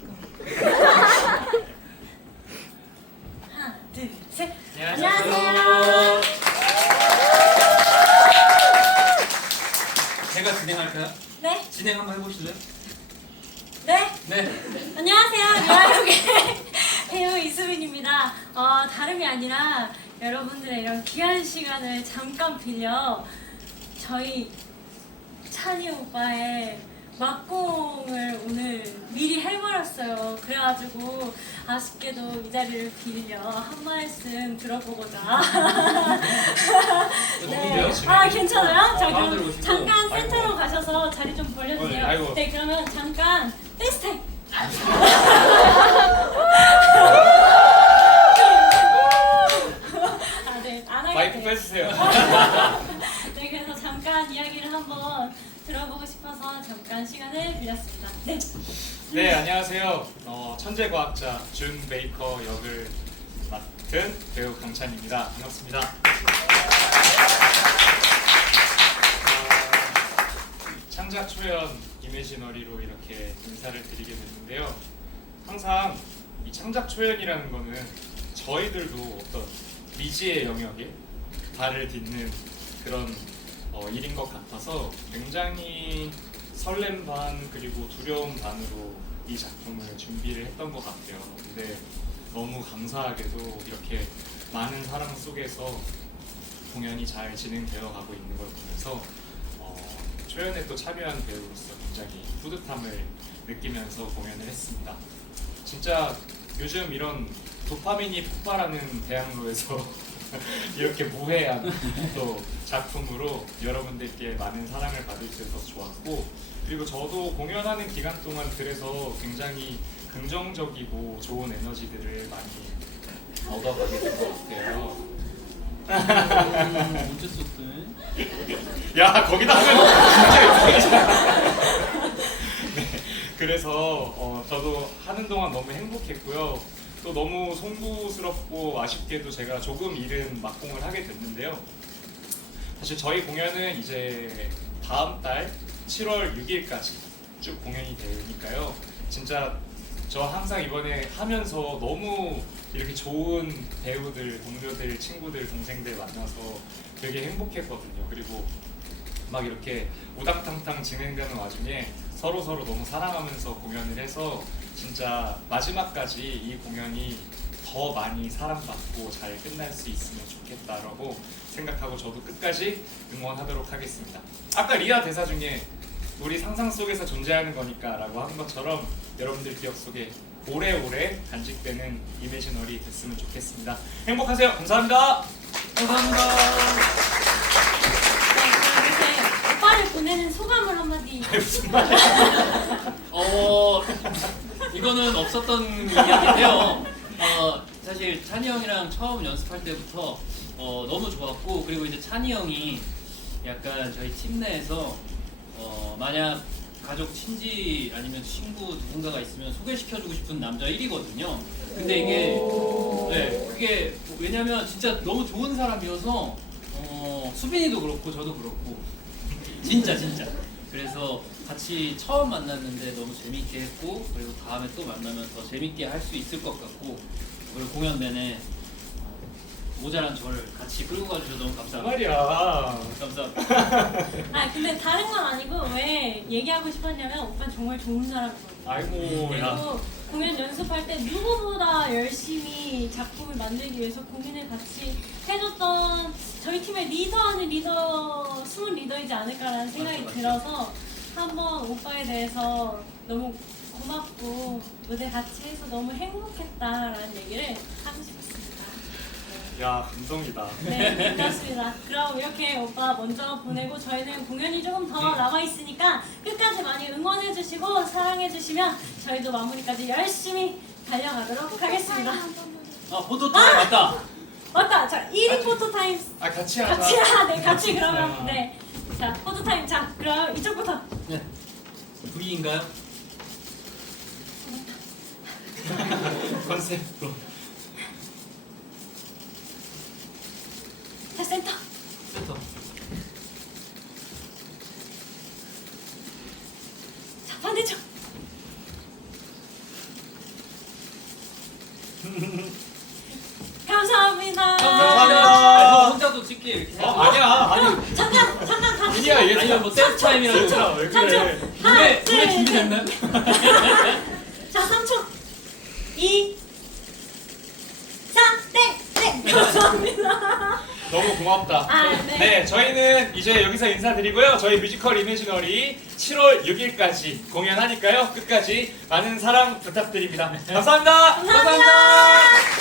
그러니까. 하나, 둘, 셋. 안녕하세요. 제가 진행할까요? 네, 진행 한번 해보실래요? 네. 네. 안녕하세요. 유아역의 배우 이수빈입니다. 어, 다름이 아니라 여러분들의 이런 귀한 시간을 잠깐 빌려 저희 찬이 오빠의 막공을 오늘 미리 해버렸어요. 그래가지고 아쉽게도 이 자리를 빌려 한 말씀 들어보고자. 좋은데요? 아 괜찮아요? 자 그럼. 잠깐. 센터로 가셔서 자리 좀 벌려주세요. 네 그러면 잠깐 댄스 타임. 아, 네, 안 하겠네요. 마이크 빼주세요. 네, 그래서 잠깐 이야기를 한번 들어보고 싶어서 잠깐 시간을 빌렸습니다. 네. 네, 안녕하세요. 어, 천재 과학자 준 베이커 역을 맡은 배우 강찬입니다. 반갑습니다. 어, 창작 초연 이미지너리로 이렇게 인사를 드리게 됐는데요. 항상 이 창작 초연이라는 거는 저희들도 어떤 미지의 영역에 발을 딛는 그런 어, 일인 것 같아서 굉장히 설렘 반 그리고 두려움 반으로 이 작품을 준비를 했던 것 같아요. 근데 너무 감사하게도 이렇게 많은 사랑 속에서 공연이 잘 진행되어 가고 있는 걸 보면서 어, 초연에 또 참여한 배우로서 굉장히 뿌듯함을 느끼면서 공연을 했습니다. 진짜 요즘 이런 도파민이 폭발하는 대학로에서 이렇게 무해한 또 작품으로 여러분들께 많은 사랑을 받을 수 있어서 좋았고 그리고 저도 공연하는 기간 동안 그래서 굉장히 긍정적이고 좋은 에너지들을 많이 얻어가게 된 것 같아요. 언제 썼대? 야 거기다 하면 진짜 네, 그래서 어, 저도 하는 동안 너무 행복했고요. 또 너무 송구스럽고 아쉽게도 제가 조금 이른 막공을 하게 됐는데요. 사실 저희 공연은 이제 다음 달 7월 6일까지 쭉 공연이 되니까요. 진짜 저 항상 이번에 하면서 너무 이렇게 좋은 배우들, 동료들, 친구들, 동생들 만나서 되게 행복했거든요. 그리고 막 이렇게 우당탕탕 진행되는 와중에 서로 서로 너무 사랑하면서 공연을 해서 진짜 마지막까지 이 공연이 더 많이 사랑받고 잘 끝날 수 있으면 좋겠다라고 생각하고 저도 끝까지 응원하도록 하겠습니다. 아까 리아 대사 중에 우리 상상 속에서 존재하는 거니까라고 한 것처럼 여러분들 기억 속에 오래오래 간직되는 이미지널이 됐으면 좋겠습니다. 행복하세요. 감사합니다. 감사합니다. 네, 오빠를 보내는 소감을 한마디. 무슨 말이야? 어 이거는 없었던 이야기인데요. 어 사실 찬이 형이랑 처음 연습할 때부터 어 너무 좋았고 그리고 이제 찬이 형이 약간 저희 팀 내에서 어 만약 가족 친지 아니면 친구 누군가가 있으면 소개시켜주고 싶은 남자 1위거든요. 근데 이게 네 그게 왜냐면 진짜 너무 좋은 사람이어서 어 수빈이도 그렇고 저도 그렇고. 진짜 진짜 그래서 같이 처음 만났는데 너무 재밌게 했고 그리고 다음에 또 만나면 더 재밌게 할 수 있을 것 같고 그리고 공연 내내 모자란 저를 같이 끌고 가주셔서 너무 감사합니다. 말이야? 감사합니다. 아 근데 다른 건 아니고 왜 얘기하고 싶었냐면 오빠는 정말 좋은. 아이고 야. 그리고 공연 연습할 때 누구보다 열심히 작품을 만들기 위해서 고민을 같이 해줬던 저희 팀의 리더 아닌 리더, 숨은 리더이지 않을까라는 생각이 맞아, 맞아. 들어서 한번 오빠에 대해서 너무 고맙고 무대 같이 해서 너무 행복했다라는 얘기를 하고 싶었습니다. 야 감성이다. 네, 반갑습니다. 그럼 이렇게 오빠 먼저 보내고 저희는 공연이 조금 더 남아있으니까 끝까지 많이 응원해주시고 사랑해주시면 저희도 마무리까지 열심히 달려가도록 하겠습니다. 아 포토 타임 맞다. 맞다! 자, 1인 포토타임 아 같이 하자. 같이 하, 네, 같이 어. 그러면, 네. 자, 포토타임. 자, 그럼 이쪽부터. 네. V인가요? 컨셉으로. 자, 센터. 센터. 자, 반대쪽. 감사합니다. 감사합니다. 너 혼자도 찍기 이렇게. 어 아니야 아니 잠 민이야 얘 아니면 뭐 댄스 타임이라도 괜찮아 왜 그래 3초. 하나, 노래 둘, 노래 셋. 준비됐나요? 자, 3초. 2 3 땡! 땡! 감사합니다. 너무 고맙다 아, 네. 네 저희는 이제 여기서 인사드리고요 저희 뮤지컬 이미지널이 7월 6일까지 공연하니까요 끝까지 많은 사랑 부탁드립니다 감사합니다 감사합니다.